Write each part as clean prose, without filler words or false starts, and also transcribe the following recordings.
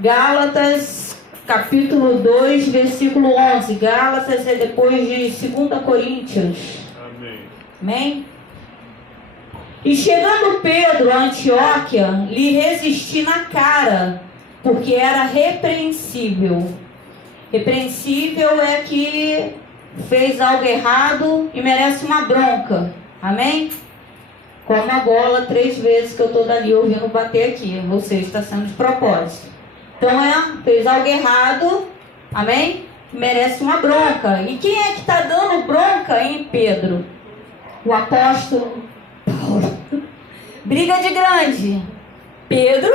Gálatas, capítulo 2, versículo 11. Gálatas é depois de 2 Coríntios. Amém. Amém? E chegando Pedro a Antioquia, lhe resisti na cara, porque era repreensível. Repreensível é que fez algo errado e merece uma bronca. Amém? Como a bola 3 vezes que eu estou dali ouvindo bater aqui. Você está sendo de propósito. Então fez algo errado. Amém? Merece uma bronca. E quem é que está dando bronca em Pedro? O apóstolo Paulo. Briga de grande. Pedro,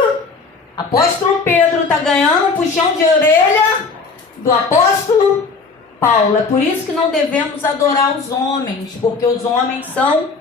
apóstolo Pedro está ganhando um puxão de orelha do apóstolo Paulo. É por isso que não devemos adorar os homens, porque os homens são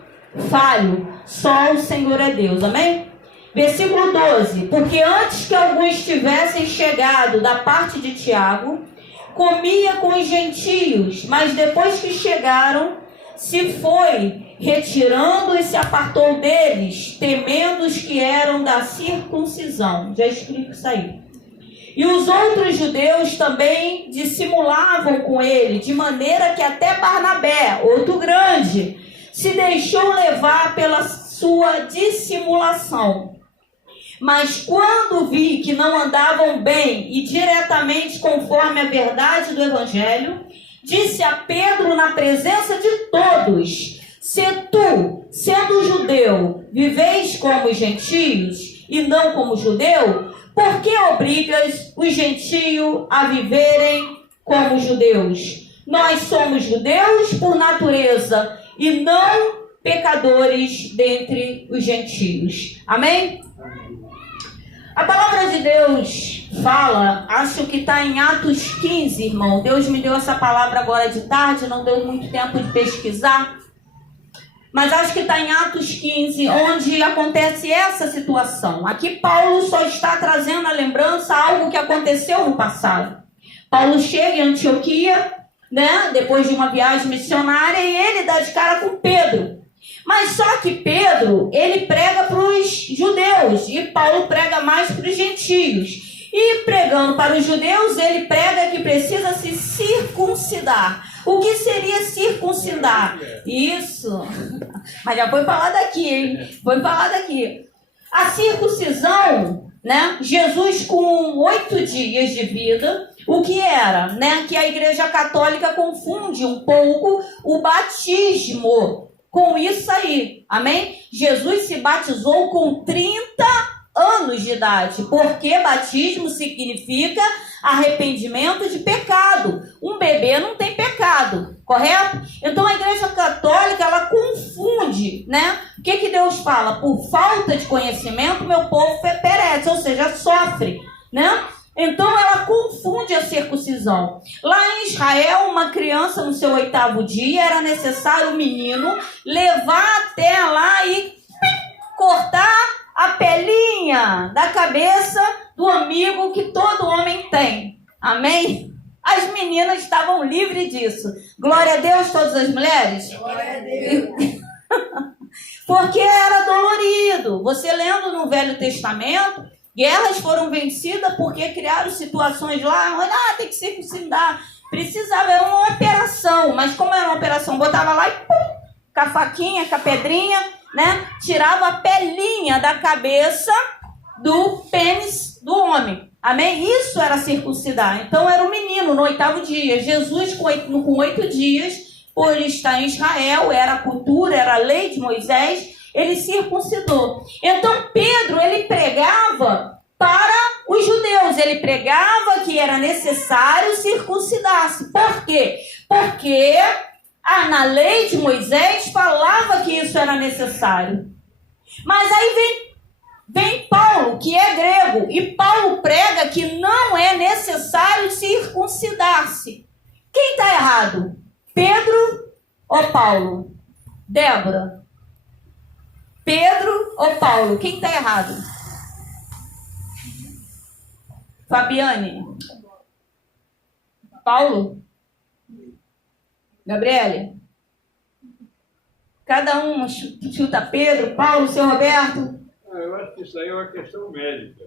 falhos. Só o Senhor é Deus. Amém? Versículo 12. Porque antes que alguns tivessem chegado da parte de Tiago, comia com os gentios, mas depois que chegaram, se foi retirando e se apartou deles, temendo os que eram da circuncisão. Já explico isso aí. E os outros judeus também dissimulavam com ele, de maneira que até Barnabé, outro grande, se deixou levar pela sua dissimulação. Mas quando vi que não andavam bem e diretamente conforme a verdade do Evangelho, disse a Pedro na presença de todos: se tu, sendo judeu, viveis como os gentios e não como judeu, por que obrigas os gentios a viverem como judeus? Nós somos judeus por natureza e não pecadores dentre os gentios. Amém? A palavra de Deus fala, acho que está em Atos 15, irmão. Deus me deu essa palavra agora de tarde, não deu muito tempo de pesquisar. Mas acho que está em Atos 15, onde acontece essa situação. Aqui Paulo só está trazendo à lembrança algo que aconteceu no passado. Paulo chega em Antioquia, né, depois de uma viagem missionária, e ele dá de cara com Pedro. Mas só que Pedro, ele prega para os judeus, e Paulo prega mais para os gentios. E pregando para os judeus, ele prega que precisa se circuncidar. O que seria circuncidar? Isso. Mas já foi falado aqui, hein? Foi falado aqui. A circuncisão, né? Jesus com 8 dias de vida, o que era, né? Que a Igreja Católica confunde um pouco o batismo com isso aí. Amém? Jesus se batizou com 30 anos de idade, porque batismo significa arrependimento de pecado. Um bebê não tem pecado, correto? Então a Igreja Católica, ela confunde, né? O que Deus fala? Por falta de conhecimento, meu povo perece, ou seja, sofre, né? Então ela confunde a circuncisão. Lá em Israel, uma criança no seu 8º dia, era necessário o menino levar até lá e cortar a pelinha da cabeça do amigo que todo homem tem. Amém? As meninas estavam livres disso. Glória a Deus, todas as mulheres. Glória a Deus. Porque era dolorido. Você lendo no Velho Testamento, guerras foram vencidas porque criaram situações lá, tem que circuncidar. Precisava, era uma operação. Mas como era uma operação, botava lá e pum, com a faquinha, com a pedrinha, né? Tirava a pelinha da cabeça do pênis do homem. Amém? Isso era circuncidar. Então era um menino no 8º dia. Jesus com 8 dias, por estar em Israel, era a cultura, era a lei de Moisés, ele circuncidou. Então Pedro, ele pregava para os judeus. Ele pregava que era necessário circuncidar-se. Por quê? Porque na lei de Moisés falava que isso era necessário. Mas aí vem Paulo, que é grego, e Paulo prega que não é necessário circuncidar-se. Quem está errado? Pedro ou Paulo? Débora? Pedro ou Paulo? Quem está errado? Fabiane? Paulo? Gabriele? Cada um chuta Pedro, Paulo, seu Roberto? Eu acho que isso aí é uma questão médica.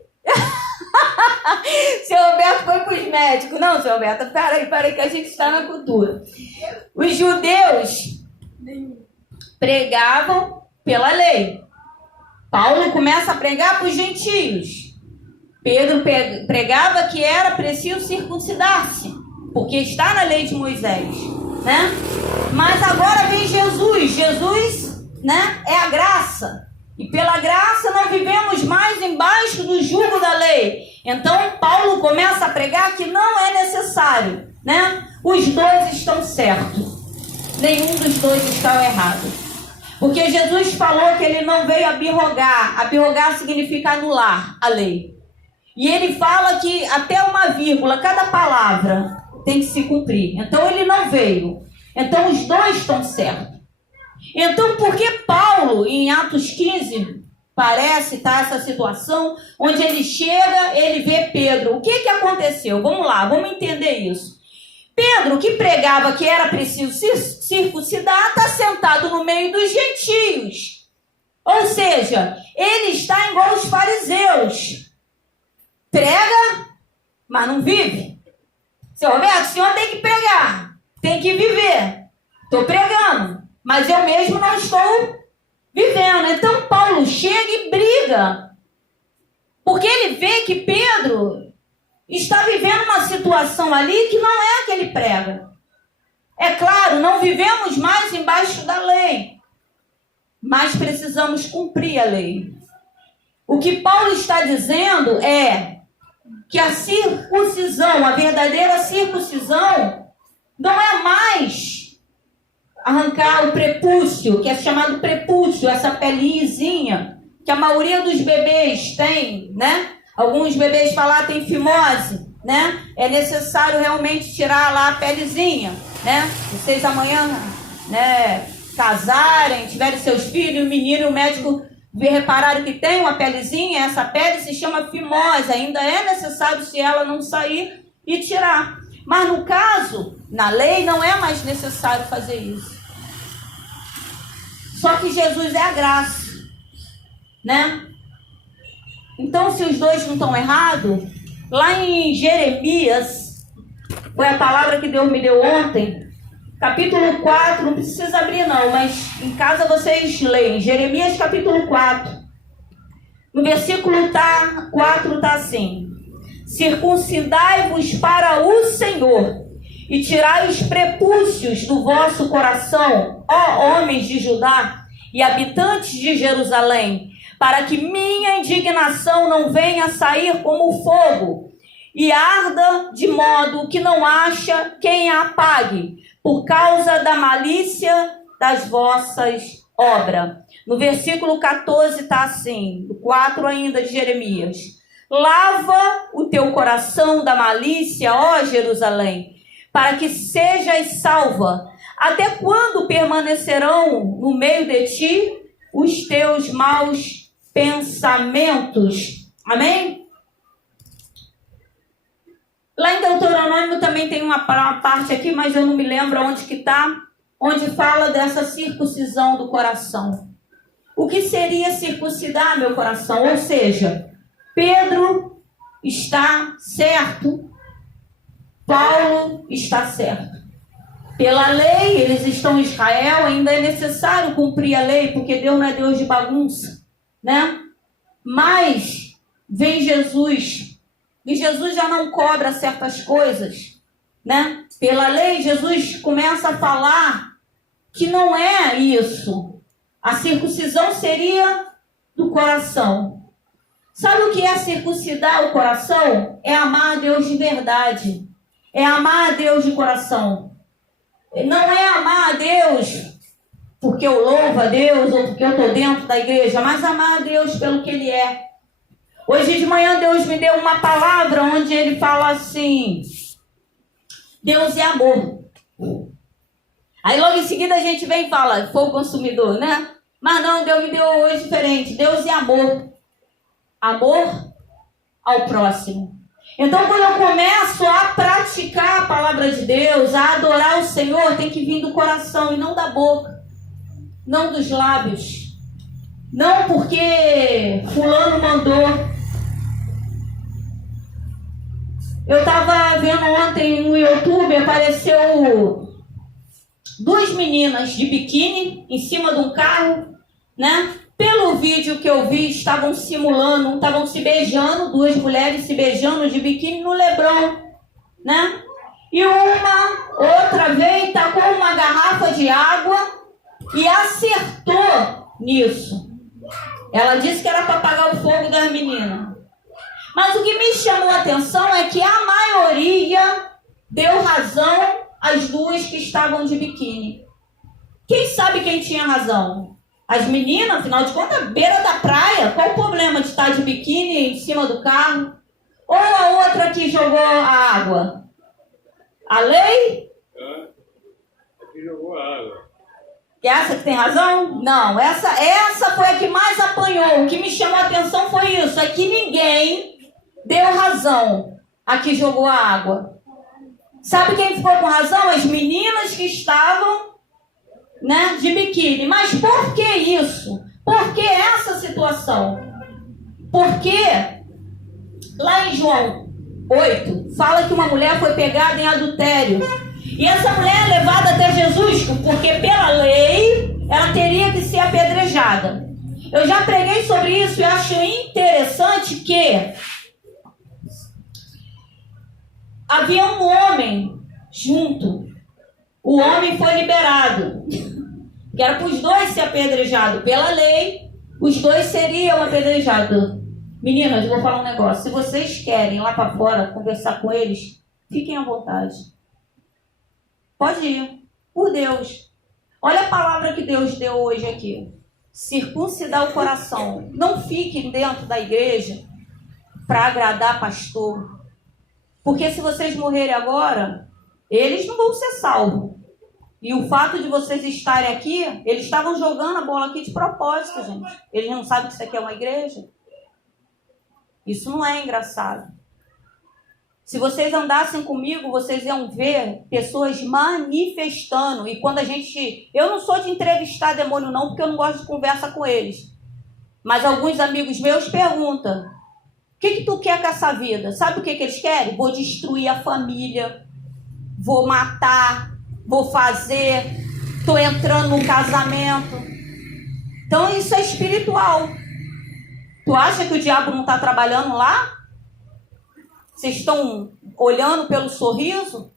Seu Roberto foi para os médicos. Não, seu Roberto, peraí, que a gente está na cultura. Os judeus pregavam pela lei. Paulo começa a pregar para os gentios. Pedro pregava que era preciso circuncidar-se, porque está na lei de Moisés, né? Mas agora vem Jesus. Jesus, né, é a graça. E pela graça não vivemos mais embaixo do jugo da lei. Então Paulo começa a pregar que não é necessário, né? Os dois estão certos. Nenhum dos dois está errado. Porque Jesus falou que ele não veio abrogar. Abrogar significa anular a lei. E ele fala que até uma vírgula, cada palavra tem que se cumprir. Então ele não veio. Então os dois estão certos. Então por que Paulo, em Atos 15, parece estar essa situação, onde ele chega, ele vê Pedro. O que aconteceu? Vamos lá, vamos entender isso. Pedro, que pregava que era preciso circuncidar, está sentado no meio dos gentios. Ou seja, ele está igual os fariseus. Prega, mas não vive. Seu Roberto, o senhor tem que pregar, tem que viver. Estou pregando, mas eu mesmo não estou vivendo. Então Paulo chega e briga, porque ele vê que Pedro está vivendo uma situação ali que não é a que ele prega. É claro, não vivemos mais embaixo da lei, mas precisamos cumprir a lei. O que Paulo está dizendo é que a circuncisão, a verdadeira circuncisão, não é mais arrancar o prepúcio, que é chamado prepúcio, essa pelezinha que a maioria dos bebês tem, né? Alguns bebês falam tem fimose, né? É necessário realmente tirar lá a pelezinha, né? Vocês amanhã, né, casarem, tiverem seus filhos, o menino, o médico repararam que tem uma pelezinha, essa pele se chama fimose, ainda é necessário, se ela não sair, e tirar. Mas no caso, na lei, não é mais necessário fazer isso. Só que Jesus é a graça, né? Então, se os dois não estão errados, lá em Jeremias, foi a palavra que Deus me deu ontem, capítulo 4, não precisa abrir não, mas em casa vocês leem, Jeremias capítulo 4, no versículo 4 está assim: circuncidai-vos para o Senhor, e tirai os prepúcios do vosso coração, ó homens de Judá e habitantes de Jerusalém, para que minha indignação não venha sair como fogo, e arda de modo que não acha quem a apague, por causa da malícia das vossas obras. No versículo 14 está assim, 4 ainda de Jeremias: lava o teu coração da malícia, ó Jerusalém, para que sejas salva. Até quando permanecerão no meio de ti os teus maus pensamentos? Amém? Lá em Deuteronômio também tem uma parte aqui, mas eu não me lembro onde que está, onde fala dessa circuncisão do coração. O que seria circuncidar meu coração? Ou seja, Pedro está certo, Paulo está certo. Pela lei, eles estão em Israel, ainda é necessário cumprir a lei, porque Deus não é Deus de bagunça, né? Mas vem Jesus, e Jesus já não cobra certas coisas, né? Pela lei, Jesus começa a falar que não é isso. A circuncisão seria do coração. Sabe o que é circuncidar o coração? É amar a Deus de verdade. É amar a Deus de coração. Não é amar a Deus porque eu louvo a Deus ou porque eu estou dentro da igreja, mas amar a Deus pelo que Ele é. Hoje de manhã Deus me deu uma palavra onde Ele fala assim: Deus é amor. Aí logo em seguida a gente vem e fala, fogo consumidor, né? Mas não, Deus me deu hoje diferente. Deus é amor. Amor ao próximo. Então, quando eu começo a praticar a palavra de Deus, a adorar o Senhor, tem que vir do coração e não da boca, não dos lábios. Não porque fulano mandou. vendo ontem no YouTube, apareceu 2 meninas de biquíni em cima de um carro, né? Pelo vídeo que eu vi, estavam simulando, estavam se beijando, 2 mulheres se beijando de biquíni no Leblon, né? E outra veio, tacou uma garrafa de água e acertou nisso. Ela disse que era para apagar o fogo das meninas. Mas o que me chamou a atenção é que a maioria deu razão às 2 que estavam de biquíni. Quem sabe quem tinha razão? As meninas, afinal de contas, beira da praia. Qual o problema de estar de biquíni em cima do carro? Ou a outra que jogou a água? A lei? Que jogou a água. Essa que tem razão? Não, essa foi a que mais apanhou. O que me chamou a atenção foi isso, é que ninguém deu razão a que jogou a água. Sabe quem ficou com razão? As meninas que estavam, né, de biquíni. Mas por que isso? Por que essa situação? Porque lá em João 8, fala que uma mulher foi pegada em adultério. E essa mulher é levada até Jesus, porque pela lei ela teria que ser apedrejada. Eu já preguei sobre isso e acho interessante que havia um homem junto. O homem foi liberado. Que era para os 2 ser apedrejados. Pela lei, os 2 seriam apedrejados. Meninas, eu vou falar um negócio. Se vocês querem ir lá para fora conversar com eles, fiquem à vontade. Pode ir. Por Deus. Olha a palavra que Deus deu hoje aqui. Circuncidar o coração. Não fiquem dentro da igreja para agradar pastor. Porque se vocês morrerem agora, eles não vão ser salvos. E o fato de vocês estarem aqui, eles estavam jogando a bola aqui de propósito, gente. Eles não sabem que isso aqui é uma igreja. Isso não é engraçado. Se vocês andassem comigo, vocês iam ver pessoas manifestando. E quando a gente... Eu não sou de entrevistar demônio não, porque eu não gosto de conversa com eles. Mas alguns amigos meus perguntam: o que tu quer com essa vida? Sabe o que eles querem? Vou destruir a família, vou matar, vou fazer, estou entrando no casamento. Então isso é espiritual. Tu acha que o diabo não está trabalhando lá? Vocês estão olhando pelo sorriso?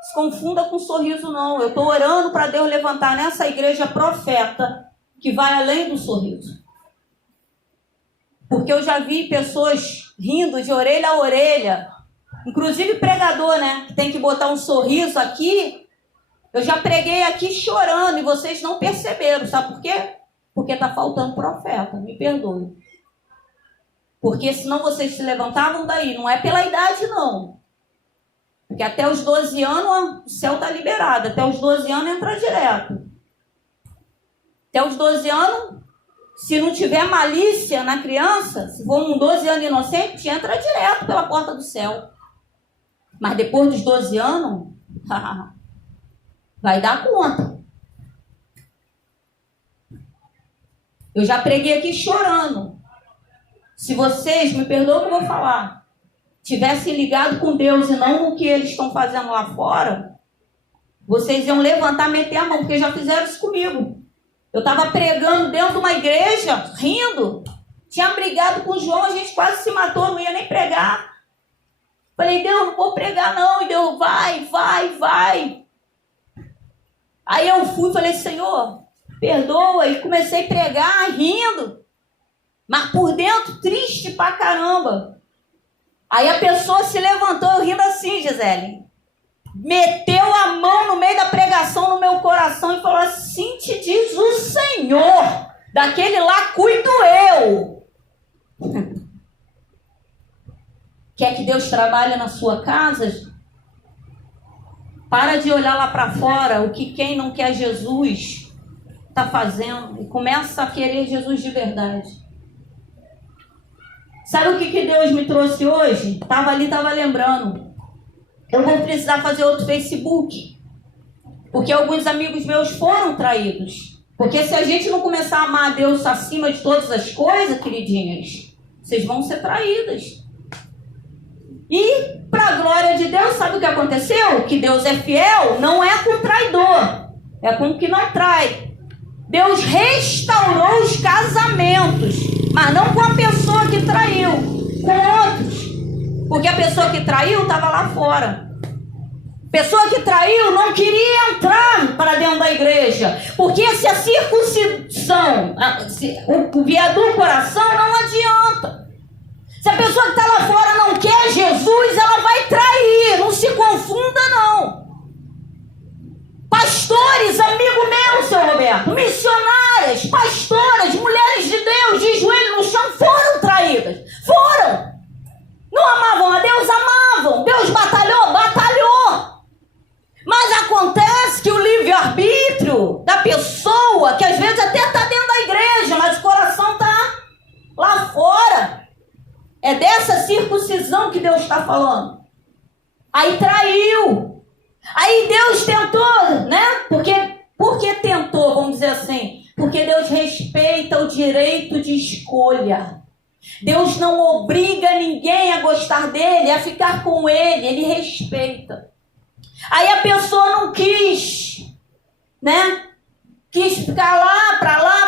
Se confunda com sorriso não. Eu estou orando para Deus levantar nessa igreja profeta que vai além do sorriso. Porque eu já vi pessoas rindo de orelha a orelha. Inclusive pregador, né? Que tem que botar um sorriso aqui. Eu já preguei aqui chorando e vocês não perceberam. Sabe por quê? Porque está faltando profeta. Me perdoe. Porque senão vocês se levantavam daí. Não é pela idade, não. Porque até os 12 anos o céu está liberado. Até os 12 anos entra direto. Até os 12 anos... Se não tiver malícia na criança, se for um 12 anos inocente, entra direto pela porta do céu. Mas depois dos 12 anos, vai dar conta. Eu já preguei aqui chorando. Se vocês, me perdoam o que eu vou falar, tivessem ligado com Deus e não no que eles estão fazendo lá fora, vocês iam levantar e meter a mão, porque já fizeram isso comigo. Eu estava pregando dentro de uma igreja, rindo. Tinha brigado com o João, a gente quase se matou, não ia nem pregar. Falei, Deus, não vou pregar não. E Deus, vai. Aí eu fui, falei, Senhor, perdoa. E comecei a pregar, rindo. Mas por dentro, triste pra caramba. Aí a pessoa se levantou, eu rindo assim, Gisele. Meteu a mão no meio da pregação no meu coração e falou assim: te diz o Senhor, daquele lá cuido eu. Quer que Deus trabalhe na sua casa? Para de olhar lá para fora o que quem não quer Jesus está fazendo e começa a querer Jesus de verdade. Sabe o que Deus me trouxe hoje? Estava lembrando. Eu vou precisar fazer outro Facebook. Porque alguns amigos meus foram traídos. Porque se a gente não começar a amar a Deus acima de todas as coisas, queridinhas, vocês vão ser traídas. E para a glória de Deus, sabe o que aconteceu? Que Deus é fiel, não é com o traidor, é com o que não trai. Deus restaurou os casamentos, mas não com a pessoa que traiu, com outros. Porque a pessoa que traiu estava lá fora. A pessoa que traiu não queria entrar para dentro da igreja. Porque se a circuncisão vier do coração, não adianta. Se a pessoa que está lá fora não quer Jesus, ela vai trair. Não se confunda, não. Pastores, amigo meu, seu Roberto, missionárias, pastoras, mulheres de Deus, de joelho no chão, foram traídas. Foram. Não amavam a Deus? Amavam. Deus batalhou? Batalhou. Mas acontece que o livre-arbítrio da pessoa, que às vezes até está dentro da igreja, mas o coração está lá fora. É dessa circuncisão que Deus está falando. Aí traiu. Aí Deus tentou, né? Por que tentou, vamos dizer assim? Porque Deus respeita o direito de escolha. Deus não obriga ninguém a gostar dele, a ficar com ele. Ele respeita. Aí a pessoa não quis, né? Quis ficar lá,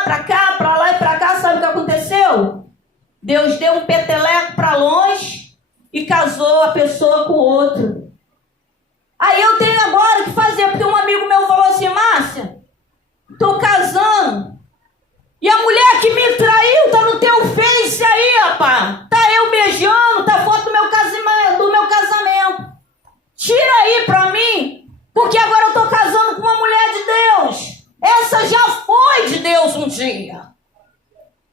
pra cá, pra lá e pra cá. Sabe o que aconteceu? Deus deu um peteleco pra longe e casou a pessoa com o outro. Aí eu tenho agora que fazer, porque um amigo meu falou assim: Márcia, tô casando. E a mulher que me traiu tá no teu Face aí, rapaz. Tá eu beijando, tá foto do meu casamento. Tira aí pra mim, porque agora eu tô casando com uma mulher de Deus. Essa já foi de Deus um dia.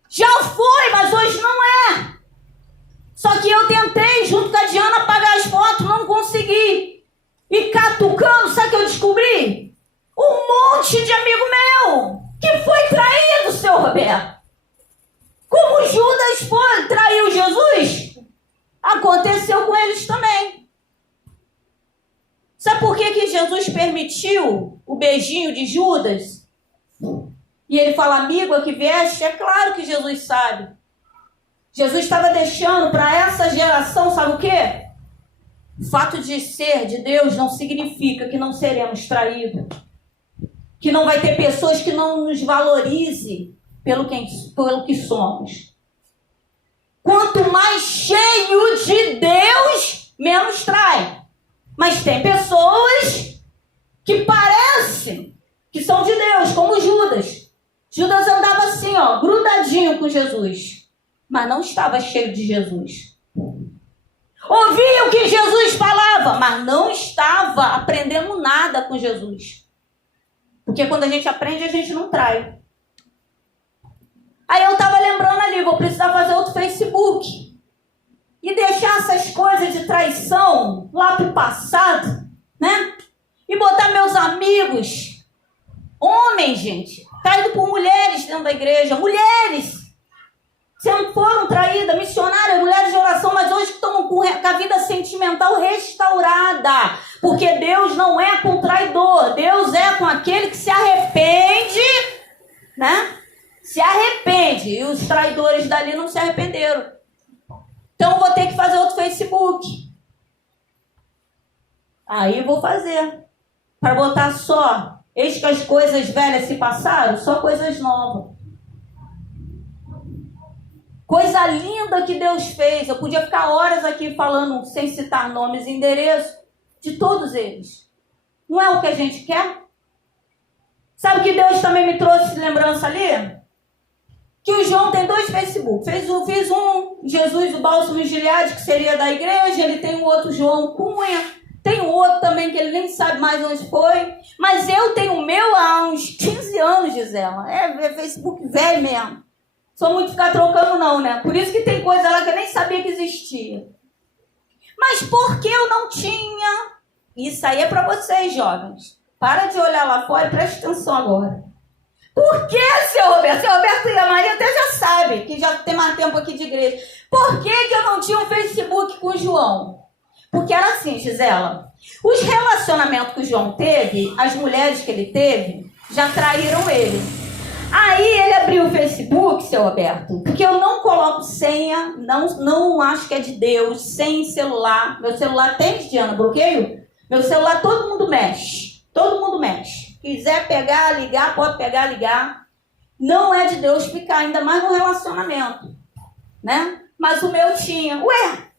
Já foi, mas hoje não é. Só que eu tentei, junto com a Diana, apagar as fotos, não consegui. E catucando, sabe o que eu descobri? Um monte de amigo meu que foi traído, seu Roberto. Como Judas traiu Jesus, aconteceu com eles também. Sabe por que Jesus permitiu o beijinho de Judas? E ele fala, amigo, a que vieste? É claro que Jesus sabe. Jesus estava deixando para essa geração, sabe o quê? O fato de ser de Deus não significa que não seremos traídos. Que não vai ter pessoas que não nos valorizem pelo que somos. Quanto mais cheio de Deus, menos trai. Mas tem pessoas que parecem que são de Deus, como Judas. Judas andava assim, ó, grudadinho com Jesus, mas não estava cheio de Jesus. Ouvia o que Jesus falava, mas não estava aprendendo nada com Jesus. Porque quando a gente aprende, a gente não trai. Aí eu estava lembrando ali, vou precisar fazer outro Facebook. E deixar essas coisas de traição lá pro passado, né? E botar meus amigos, homens, gente, traído por mulheres dentro da igreja, mulheres, que não foram traídas, missionárias, mulheres de oração, mas hoje estão com a vida sentimental restaurada, porque Deus não é com o traidor, Deus é com aquele que se arrepende, né? Se arrepende, e os traidores dali não se arrependeram. Então eu vou ter que fazer outro Facebook. Aí vou fazer, para botar só, eis que as coisas velhas se passaram, só coisas novas. Coisa linda que Deus fez. Eu podia ficar horas aqui falando, sem citar nomes e endereços, de todos eles. Não é o que a gente quer? Sabe que Deus também me trouxe lembrança ali? Que o João tem 2 Facebook. Fiz um, Jesus, o Bálsamo de Gileade, que seria da igreja. Ele tem um outro, João Cunha. Tem um outro também, que ele nem sabe mais onde foi. Mas eu tenho o meu há uns 15 anos, Gisela. É Facebook velho mesmo. Sou muito ficar trocando não, né? Por isso que tem coisa lá que eu nem sabia que existia. Mas por que eu não tinha? Isso aí é para vocês, jovens. Para de olhar lá fora e preste atenção agora. Por que, seu Roberto? Seu Roberto e a Maria até já sabe, que já tem mais tempo aqui de igreja. Por que eu não tinha um Facebook com o João? Porque era assim, Gisela. Os relacionamentos que o João teve, as mulheres que ele teve, já traíram ele. Aí ele abriu o Facebook, seu Roberto, porque eu não coloco senha, não acho que é de Deus, sem celular. Meu celular tem, Diana, bloqueio? Meu celular todo mundo mexe. Todo mundo mexe. Quiser pegar, ligar, pode pegar, ligar. Não é de Deus ficar, ainda mais no relacionamento, né? Mas o meu tinha. Ué,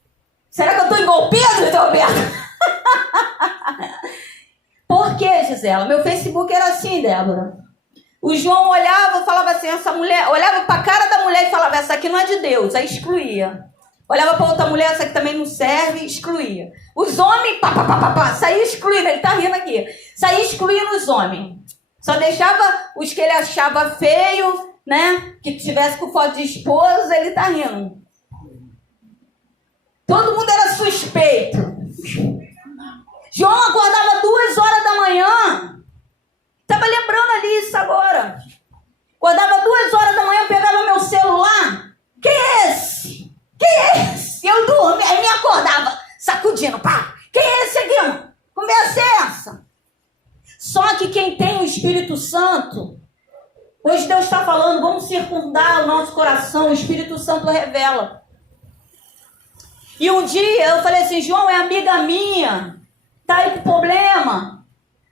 será que eu estou engolpido, seu Roberto? Por que, Gisela? Meu Facebook era assim, Débora. O João olhava e falava assim, essa mulher... Olhava para a cara da mulher e falava, essa aqui não é de Deus. Aí excluía. Olhava para outra mulher, essa aqui também não serve, excluía. Os homens, saía excluindo. Ele tá rindo aqui. Saía excluindo os homens. Só deixava os que ele achava feio, né? Que tivesse com foto de esposa, ele tá rindo. Todo mundo era suspeito. João acordava 2 horas da manhã. Estava lembrando ali isso agora. Acordava 2 horas da manhã, pegava meu celular. Quem é esse? Quem é esse? Eu dormia, aí me acordava, sacudindo. Pá. Quem é esse aqui? Conversa é essa? Só que quem tem o Espírito Santo, hoje Deus está falando, vamos circundar o nosso coração, o Espírito Santo revela. E um dia eu falei assim, João é amiga minha, tá aí com problema.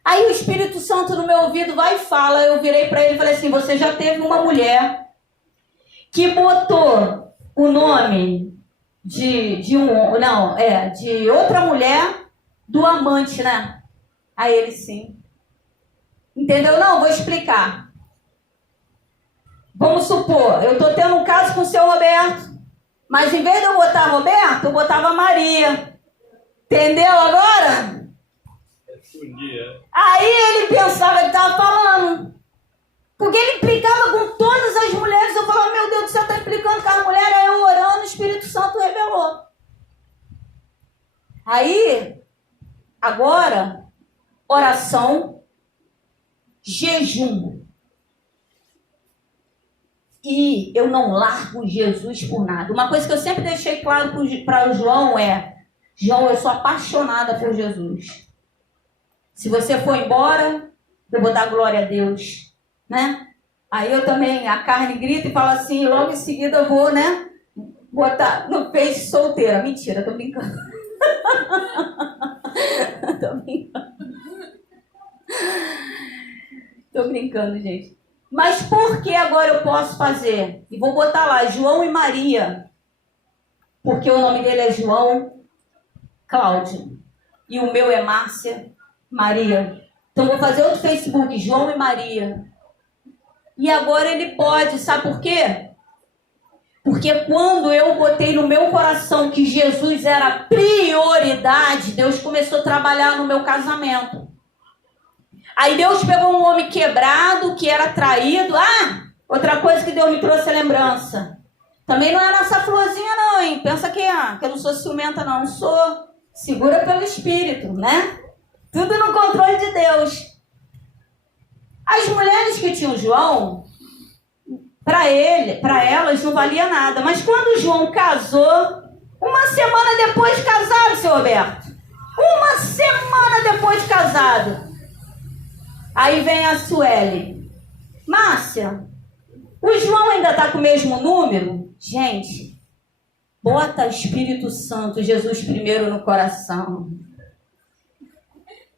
Aí o Espírito Santo no meu ouvido vai e fala, eu virei para ele e falei assim, você já teve uma mulher que botou o nome de outra mulher do amante, né? Aí ele sim. Entendeu? Não, vou explicar. Vamos supor, eu estou tendo um caso com o seu Roberto, mas em vez de eu botar Roberto, eu botava Maria. Entendeu agora? Aí ele pensava que estava falando. Porque ele implicava com todas as mulheres. Eu falava, meu Deus do céu, está implicando com as mulheres. Aí eu orando, o Espírito Santo revelou. Aí, agora, oração, jejum. E eu não largo Jesus por nada. Uma coisa que eu sempre deixei claro para o João é, João, eu sou apaixonada por Jesus. Se você for embora, eu vou dar glória a Deus, né? Aí eu também, a carne grita e fala assim, logo em seguida eu vou, né? Botar no peixe solteira. Mentira, tô brincando. Tô brincando, gente. Mas por que agora eu posso fazer? E vou botar lá, João e Maria. Porque o nome dele é João Cláudio. E o meu é Márcia Maria. Então vou fazer outro Facebook, João e Maria. E agora ele pode, sabe por quê? Porque quando eu botei no meu coração que Jesus era prioridade, Deus começou a trabalhar no meu casamento. Aí Deus pegou um homem quebrado, que era traído. Outra coisa que Deus me trouxe a lembrança. Também não é nossa florzinha não, hein? Pensa que eu não sou ciumenta não. Sou segura pelo Espírito, né? Tudo no controle de Deus. As mulheres que tinham João, para elas não valia nada. Mas quando João casou, uma semana depois de casado, seu Roberto. Uma semana depois de casado. Aí vem a Sueli. Márcia, o João ainda está com o mesmo número? Gente, bota Espírito Santo, Jesus primeiro no coração.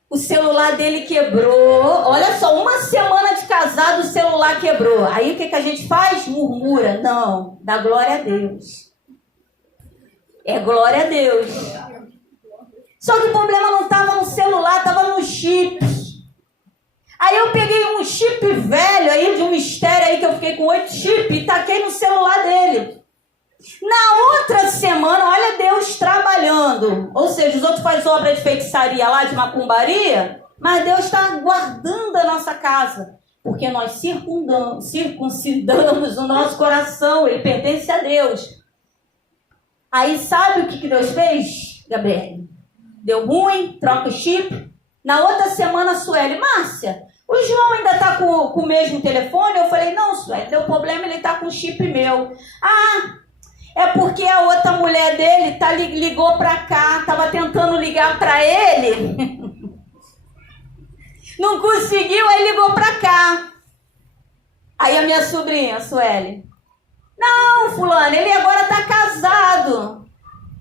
O celular dele quebrou. Olha só, uma semana de casado o celular quebrou. Aí o que a gente faz? Murmura. Não, dá glória a Deus. É glória a Deus. Só que o problema não estava no celular, estava no chip. Aí eu peguei um chip velho aí, de um mistério aí, que eu fiquei com 8 chips, e taquei no celular dele. Na outra semana, olha Deus trabalhando. Ou seja, os outros fazem obra de feitiçaria lá, de macumbaria, mas Deus está guardando a nossa casa. Porque nós circuncidamos o nosso coração, ele pertence a Deus. Aí sabe o que Deus fez, Gabriel? Deu ruim, troca o chip. Na outra semana, a Sueli, Márcia, o João ainda está com o mesmo telefone? Eu falei, não, Sueli, deu problema, ele está com o chip meu. É porque a outra mulher dele ligou para cá, estava tentando ligar para ele. Não conseguiu, aí ligou para cá. Aí a minha sobrinha, a Sueli, não, fulano, ele agora tá casado.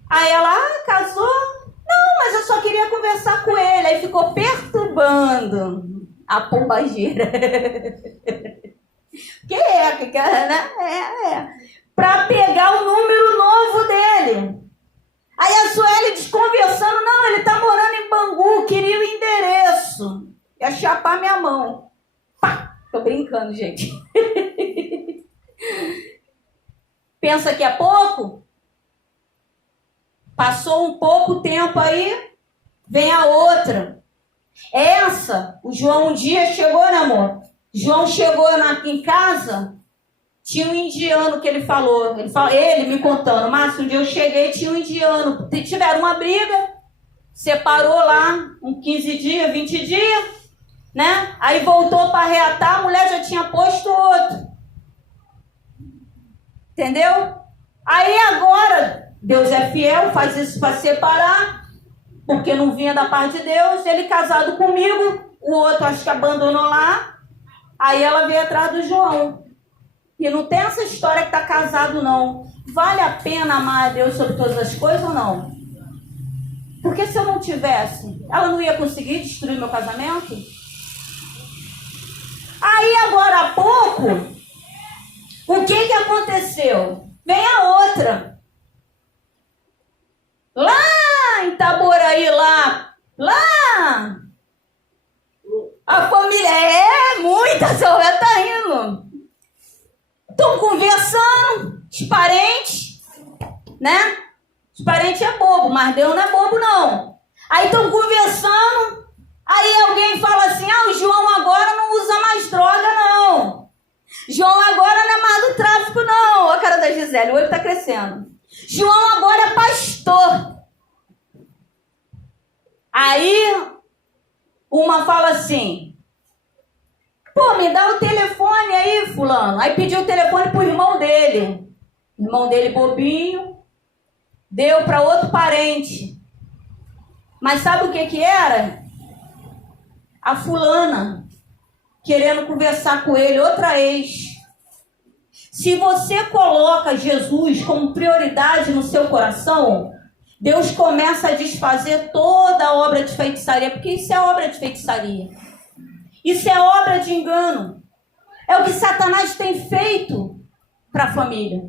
Aí ela, casou? Não, mas eu só queria conversar com ele. Aí ficou perturbando a pombagira. né? Pra pegar o número novo dele. Aí a Sueli desconversando, não, ele tá morando em Bangu, queria o endereço. Ia chapar minha mão. Pá! Tô brincando, gente. Pensa que é pouco? Passou um pouco tempo aí, vem a outra. Essa, o João um dia chegou, né, amor? João chegou em casa, tinha um indiano que ele falou. Ele me contando, Márcio, um dia eu cheguei, tinha um indiano. Tiveram uma briga, separou lá, 15 dias, 20 dias, né? Aí voltou para reatar, a mulher já tinha posto outro. Entendeu? Aí agora, Deus é fiel, faz isso para separar, porque não vinha da parte de Deus. Ele casado comigo, o outro acho que abandonou lá. Aí ela veio atrás do João. E não tem essa história que tá casado, não. Vale a pena amar a Deus sobre todas as coisas ou não? Porque se eu não tivesse, ela não ia conseguir destruir meu casamento? Aí agora há pouco, o que aconteceu? Vem a outra. Lá em Itaboraí, lá, a família, muita, seu Roberto tá indo. Estão conversando, os parentes, né? Os parentes é bobo, mas Deus não é bobo, não. Aí estão conversando, aí alguém fala assim, o João agora não usa mais droga, não. João agora não é mais do tráfico, não. Olha a cara da Gisele, o olho tá crescendo. João agora é pastor. Aí, uma fala assim, pô, me dá o telefone aí, fulano. Aí pediu o telefone pro irmão dele. O irmão dele, bobinho, deu para outro parente. Mas sabe o que era? A fulana querendo conversar com ele, outra ex. Se você coloca Jesus como prioridade no seu coração, Deus começa a desfazer toda a obra de feitiçaria, porque isso é obra de feitiçaria. Isso é obra de engano. É o que Satanás tem feito para a família.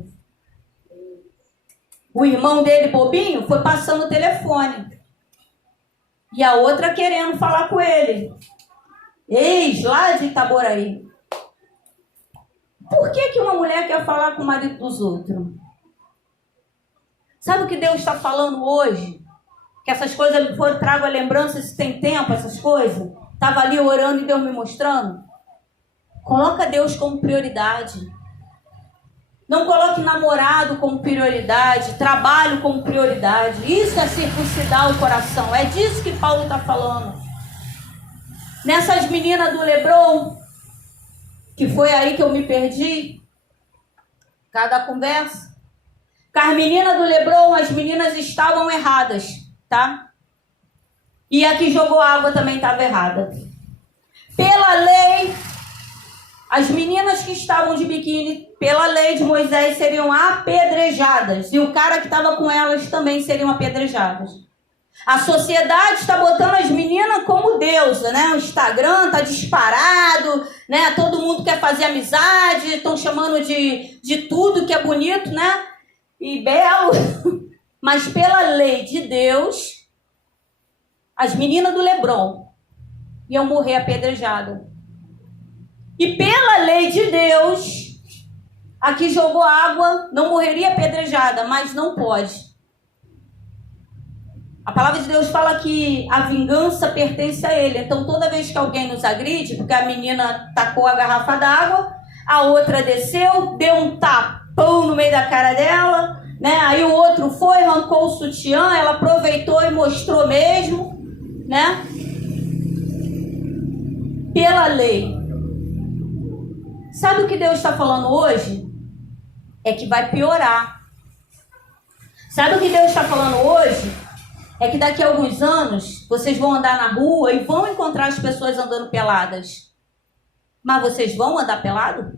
O irmão dele, bobinho, foi passando o telefone. E a outra querendo falar com ele. Ex, lá de Itaboraí. Por que uma mulher quer falar com o marido dos outros? Sabe o que Deus está falando hoje? Que essas coisas trago a lembrança, se tem tempo, essas coisas. Estava ali orando e Deus me mostrando. Coloca Deus como prioridade. Não coloque namorado como prioridade, trabalho como prioridade. Isso é circuncidar o coração. É disso que Paulo está falando. Nessas meninas do Lebron, que foi aí que eu me perdi, cada conversa. Com as meninas do Lebron, as meninas estavam erradas, tá? E a que jogou água também estava errada. Pela lei, as meninas que estavam de biquíni, pela lei de Moisés, seriam apedrejadas. E o cara que estava com elas também seriam apedrejadas. A sociedade está botando as meninas como deusa, né? O Instagram está disparado, né? Todo mundo quer fazer amizade, estão chamando de tudo que é bonito, né? E belo. Mas pela lei de Deus, as meninas do Lebron iam morrer apedrejadas. E pela lei de Deus, a que jogou água não morreria apedrejada, mas não pode. A palavra de Deus fala que a vingança pertence a ele. Então toda vez que alguém nos agride, porque a menina tacou a garrafa d'água, a outra desceu, deu um tapão no meio da cara dela, né? Aí o outro foi, arrancou o sutiã, ela aproveitou e mostrou mesmo, né? Pela lei. Sabe o que Deus está falando hoje? É que vai piorar. Sabe o que Deus está falando hoje? É que daqui a alguns anos, vocês vão andar na rua e vão encontrar as pessoas andando peladas. Mas vocês vão andar pelado?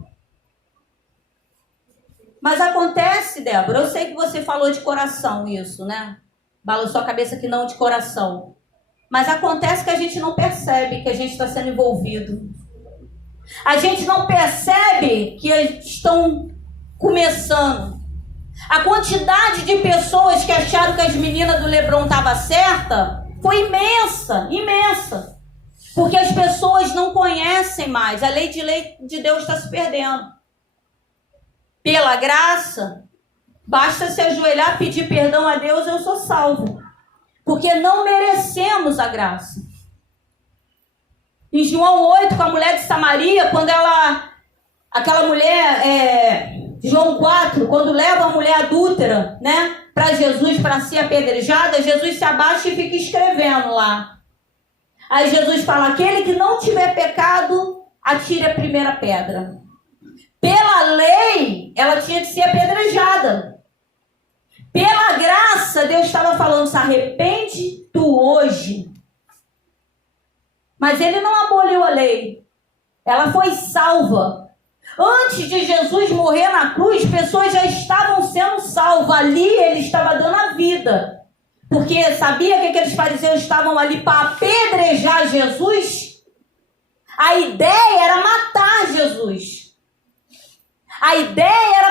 Mas acontece, Débora, eu sei que você falou de coração isso, né? Balançou a cabeça que não de coração. Mas acontece que a gente não percebe que a gente está sendo envolvido. A gente não percebe que estão começando. A quantidade de pessoas que acharam que as meninas do Leblon estavam certas foi imensa, imensa. Porque as pessoas não conhecem mais. A lei de Deus está se perdendo. Pela graça, basta se ajoelhar, pedir perdão a Deus, eu sou salvo. Porque não merecemos a graça. Em João 8, com a mulher de Samaria, quando aquela mulher, João 4, quando leva a mulher adúltera, né, para Jesus, para ser apedrejada, Jesus se abaixa e fica escrevendo lá. Aí Jesus fala, aquele que não tiver pecado, atire a primeira pedra. Pela lei, ela tinha de ser apedrejada. Pela graça, Deus estava falando, se arrepende tu hoje. Mas ele não aboliu a lei. Ela foi salva. Antes de Jesus morrer na cruz, pessoas já estavam sendo salvas. Ali ele estava dando a vida. Porque sabia que aqueles fariseus estavam ali para apedrejar Jesus? A ideia era matar Jesus. A ideia era